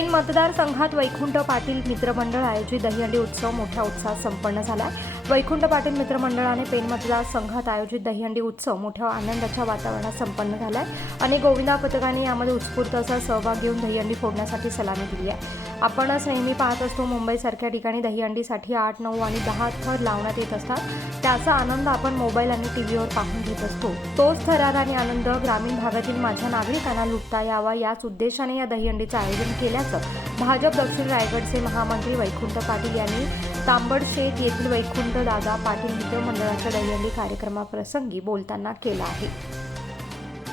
मतदारसंघात वैकुंठ पाटील मित्रमंडळ आयोजित दहीहंडी उत्सव मोठ्या उत्साहात संपन्न झाला वैकुंठ पाटील मित्रमंडळाने पेन मतदारसंघात आयोजित दहीहंडी उत्सव मोठ्या आनंदाच्या वातावरणात संपन्न झालाय. आणि गोविंदा पथकाने यामध्ये उत्स्फूर्त असा सहभाग घेऊन दहीहंडी फोडण्यासाठी सलामी दिली आहे. आपणच नेहमी पाहत असतो मुंबईसारख्या ठिकाणी दहीहंडीसाठी आठ नऊ आणि दहा थर लावण्यात येत असतात. त्याचा आनंद आपण मोबाईल आणि टीव्हीवर पाहून घेत असतो. तोच थरार आणि आनंद ग्रामीण भागातील माझ्या नागरिकांना लुटता यावा याच उद्देशाने या दहीहंडीचं आयोजन केल्याचं भाजप दक्षिण रायगडचे महामंत्री वैकुंठ पाटील यांनी तांबडशेत येथील वैकुंठ दादा पाटील मित्र मंडळाच्या दहीहंडी कार्यक्रमाप्रसंगी बोलताना केला आहे.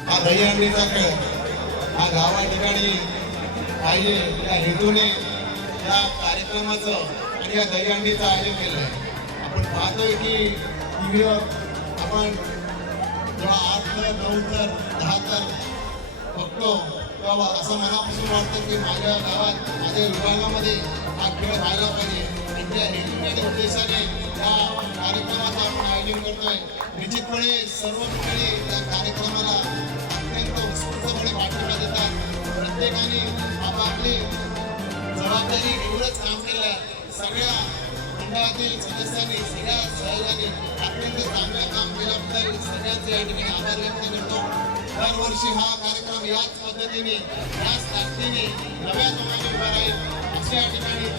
हा दहीहंडीचा खेळ. हा गावा ठिकाणी पाहिजे या हेतूने या कार्यक्रमाचं आणि या दहीहंडीचं आयोजन केलं आहे आपण पाहतोय की टी व्हीवर आपण जेव्हा आठ तर नऊ तर दहा तर बघतो तेव्हा असं मनापासून वाटतं की माझ्या गावात माझ्या विभागामध्ये हा खेळ व्हायला पाहिजे आणि त्या हेतूने उद्देशाने या कार्यक्रमाचं आपण आयोजन करतोय निश्चितपणे सर्व मंडळी या कार्यक्रमाला अत्यंत उत्स्फूर्तपणे पाठिंबा देतात प्रत्येकाने आपापली जबाबदारी घेऊनच काम केलं आहे सगळ्या मंडळातील सदस्यांनी सगळ्या सहयोगाने अत्यंत चांगलं काम केल्याबद्दल सगळ्यांचे या ठिकाणी आभार व्यक्त करतो. दरवर्षी हा कार्यक्रम याच पद्धतीने याच ताकदीने नव्या जोमाने उभा राहील अशा या ठिकाणी